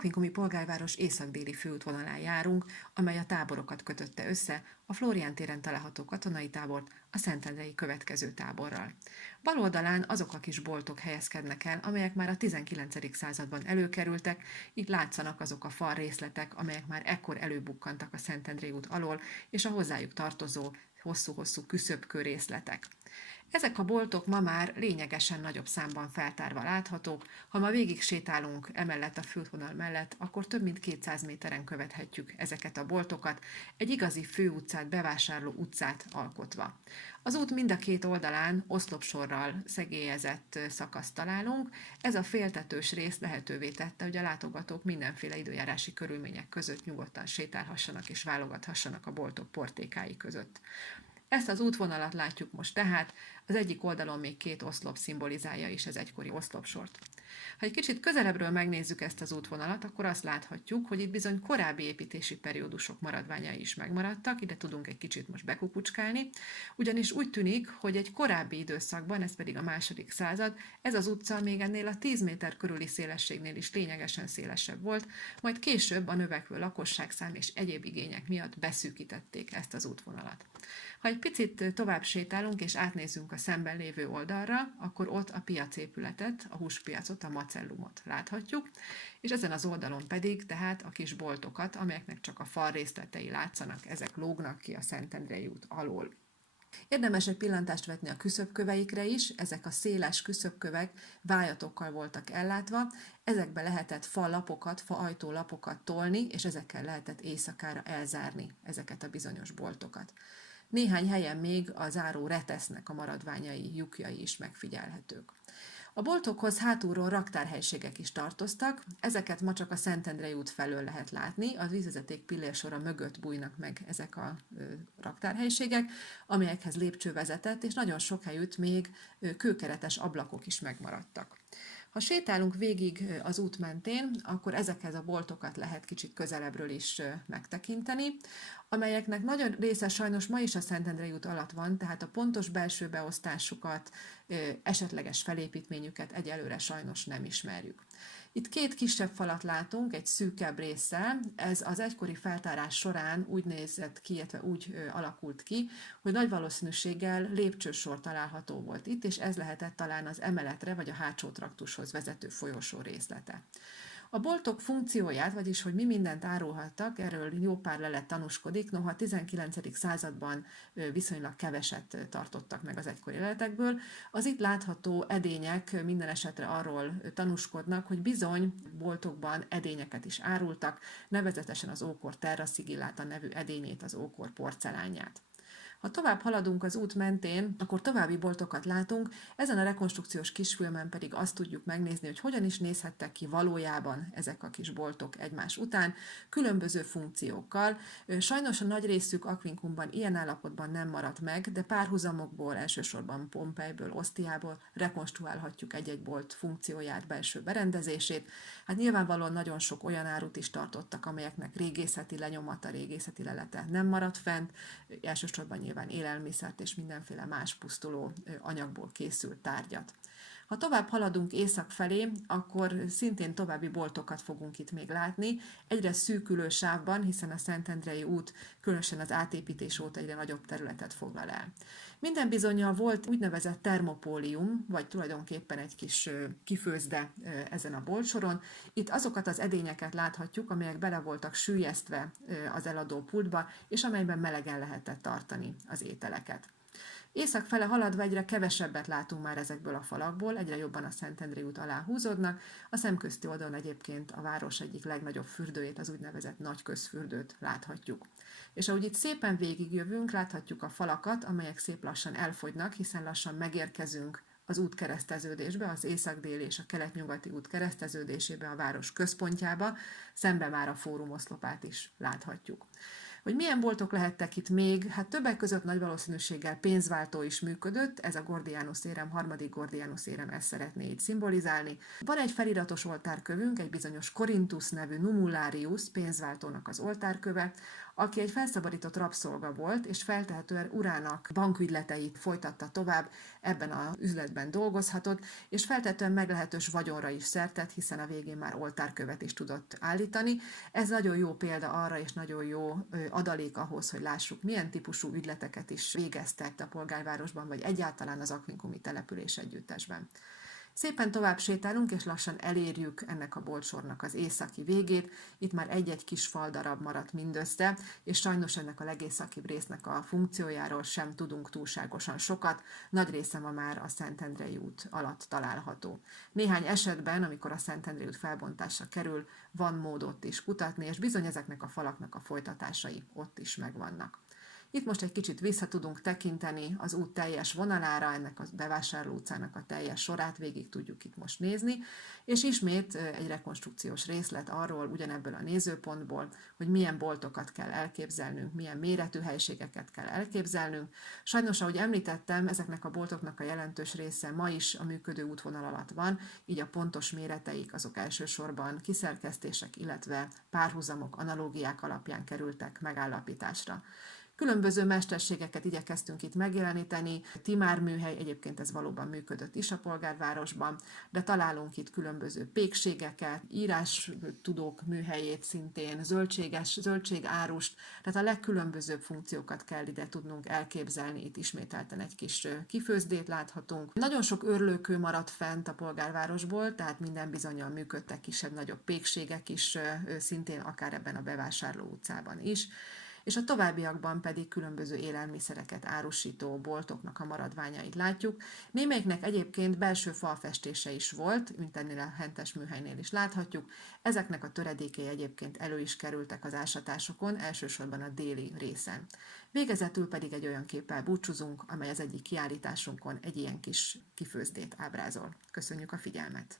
Aquincumi polgárváros észak-déli főútvonalán járunk, amely a táborokat kötötte össze, a Flórián téren található katonai tábort a Szentendrei következő táborral. Bal oldalán azok a kis boltok helyezkednek el, amelyek már a 19. században előkerültek, így látszanak azok a fal részletek, amelyek már ekkor előbukkantak a Szentendrei út alól, és a hozzájuk tartozó hosszú-hosszú küszöbkő részletek. Ezek a boltok ma már lényegesen nagyobb számban feltárva láthatók, ha ma végig sétálunk emellett a főútvonal mellett, akkor több mint 200 méteren követhetjük ezeket a boltokat, egy igazi főutcát, bevásárló utcát alkotva. Az út mind a két oldalán oszlopsorral szegélyezett szakaszt találunk, ez a féltetős rész lehetővé tette, hogy a látogatók mindenféle időjárási körülmények között nyugodtan sétálhassanak és válogathassanak a boltok portékái között. Ezt az útvonalat látjuk most tehát, az egyik oldalon még két oszlop szimbolizálja is az egykori oszlopsort. Ha egy kicsit közelebbről megnézzük ezt az útvonalat, akkor azt láthatjuk, hogy itt bizony korábbi építési periódusok maradványai is megmaradtak, ide tudunk egy kicsit most bekukucskálni, ugyanis úgy tűnik, hogy egy korábbi időszakban, ez pedig a második század, ez az utca még ennél a 10 méter körüli szélességnél is lényegesen szélesebb volt, majd később a növekvő lakosságszám és egyéb igények miatt beszűkítették ezt az útvonalat. Ha egy picit tovább sétálunk és átnézzünk a szemben lévő oldalra, akkor ott a piacépületet, a húspiacot, a Macellumot láthatjuk, és ezen az oldalon pedig tehát a kis boltokat, amelyeknek csak a fal részletei látszanak, ezek lógnak ki a Szentendrei út alól. Érdemes egy pillantást vetni a küszöbköveikre is, ezek a széles küszöbkövek vályatokkal voltak ellátva, ezekbe lehetett falapokat, faajtólapokat tolni, és ezekkel lehetett éjszakára elzárni ezeket a bizonyos boltokat. Néhány helyen még a záró retesznek a maradványai, lyukjai is megfigyelhetők. A boltokhoz hátulról raktárhelyiségek is tartoztak, ezeket ma csak a Szentendrei út felől lehet látni, a vízvezeték pillérsora mögött bújnak meg ezek a raktárhelyiségek, amelyekhez lépcső vezetett, és nagyon sok helyütt még kőkeretes ablakok is megmaradtak. Ha sétálunk végig az út mentén, akkor ezekhez a boltokat lehet kicsit közelebbről is megtekinteni, amelyeknek nagyon része sajnos ma is a Szentendrei út alatt van, tehát a pontos belső beosztásukat, esetleges felépítményüket egyelőre sajnos nem ismerjük. Itt két kisebb falat látunk, egy szűkebb résszel, ez az egykori feltárás során úgy nézett ki, illetve úgy alakult ki, hogy nagy valószínűséggel lépcsősor található volt itt, és ez lehetett talán az emeletre vagy a hátsó traktushoz vezető folyosó részlete. A boltok funkcióját, vagyis hogy mi mindent árulhattak, erről jó pár lelet tanúskodik, noha a 19. században viszonylag keveset tartottak meg az egykori leletekből. Az itt látható edények minden esetre arról tanúskodnak, hogy bizony boltokban edényeket is árultak, nevezetesen az ókor terra sigillata nevű edényét, az ókor porcelánját. Ha tovább haladunk az út mentén, akkor további boltokat látunk, ezen a rekonstrukciós kisfilmen pedig azt tudjuk megnézni, hogy hogyan is nézhettek ki valójában ezek a kis boltok egymás után, különböző funkciókkal. Sajnos a nagy részük Aquincumban ilyen állapotban nem maradt meg, de párhuzamokból, elsősorban Pompejből, Osztiából rekonstruálhatjuk egy-egy bolt funkcióját, belső berendezését. Hát nyilvánvalóan nagyon sok olyan árut is tartottak, amelyeknek régészeti lenyomata, régészeti lelete nem maradt fent, elsősorban nyilván élelmiszert és mindenféle más pusztuló anyagból készült tárgyat. Ha tovább haladunk észak felé, akkor szintén további boltokat fogunk itt még látni, egyre szűkülő sávban, hiszen a Szentendrei út különösen az átépítés óta egyre nagyobb területet foglal el. Minden bizonnyal volt úgynevezett termopólium, vagy tulajdonképpen egy kis kifőzde ezen a boltsoron. Itt azokat az edényeket láthatjuk, amelyek bele voltak süllyesztve az eladó pultba, és amelyben melegen lehetett tartani az ételeket. Észak fele haladva egyre kevesebbet látunk már ezekből a falakból, egyre jobban a Szentendrei út alá húzódnak, a szemközti oldalon egyébként a város egyik legnagyobb fürdőjét, az úgynevezett nagy közfürdőt láthatjuk. És ahogy itt szépen végigjövünk, láthatjuk a falakat, amelyek szép lassan elfogynak, hiszen lassan megérkezünk az út kereszteződésbe, az észak-déli és a kelet-nyugati út kereszteződésébe, a város központjába, szembe már a fórum oszlopát is láthatjuk. Hogy milyen boltok lehettek itt még? Hát többek között nagy valószínűséggel pénzváltó is működött, ez a Gordianus érem, harmadik Gordianus érem ezt szeretné így szimbolizálni. Van egy feliratos oltárkövünk, egy bizonyos Corinthus nevű Numularius pénzváltónak az oltárköve, aki egy felszabadított rabszolga volt, és feltehetően urának bankügyleteit folytatta tovább, ebben az üzletben dolgozhatott, és feltehetően meglehetős vagyonra is szert, hiszen a végén már oltárkövet is tudott állítani. Ez nagyon jó példa arra, és nagyon jó adalék ahhoz, hogy lássuk, milyen típusú ügyleteket is végeztek a polgárvárosban, vagy egyáltalán az Aquincumi település együttesben. Szépen tovább sétálunk, és lassan elérjük ennek a boltsornak az északi végét. Itt már egy-egy kis faldarab maradt mindössze, és sajnos ennek a legészakibb résznek a funkciójáról sem tudunk túlságosan sokat. Nagy része ma már a Szentendrei út alatt található. Néhány esetben, amikor a Szentendrei út felbontásra kerül, van mód ott is kutatni, és bizony ezeknek a falaknak a folytatásai ott is megvannak. Itt most egy kicsit vissza tudunk tekinteni az út teljes vonalára, ennek a Bevásárló utcának a teljes sorát végig tudjuk itt most nézni, és ismét egy rekonstrukciós részlet arról, ugyanebből a nézőpontból, hogy milyen boltokat kell elképzelnünk, milyen méretű helységeket kell elképzelnünk. Sajnos, ahogy említettem, ezeknek a boltoknak a jelentős része ma is a működő útvonal alatt van, így a pontos méreteik azok elsősorban kiszerkesztések, illetve párhuzamok, analógiák alapján kerültek megállapításra. Különböző mesterségeket igyekeztünk itt megjeleníteni. Timár műhely, egyébként ez valóban működött is a polgárvárosban, de találunk itt különböző pékségeket, írástudók műhelyét szintén, zöldségárust, tehát a legkülönbözőbb funkciókat kell ide tudnunk elképzelni. Itt ismételten egy kis kifőzdét láthatunk. Nagyon sok őrlőkő maradt fent a polgárvárosból, tehát minden bizonnyal működtek kisebb-nagyobb pékségek is, szintén akár ebben a Bevásárló utcában is, és a továbbiakban pedig különböző élelmiszereket árusító boltoknak a maradványait látjuk. Némelyiknek egyébként belső falfestése is volt, mint ennél a Hentes műhelynél is láthatjuk. Ezeknek a töredékei egyébként elő is kerültek az ásatásokon, elsősorban a déli részen. Végezetül pedig egy olyan képpel búcsúzunk, amely az egyik kiállításunkon egy ilyen kis kifőzdét ábrázol. Köszönjük a figyelmet!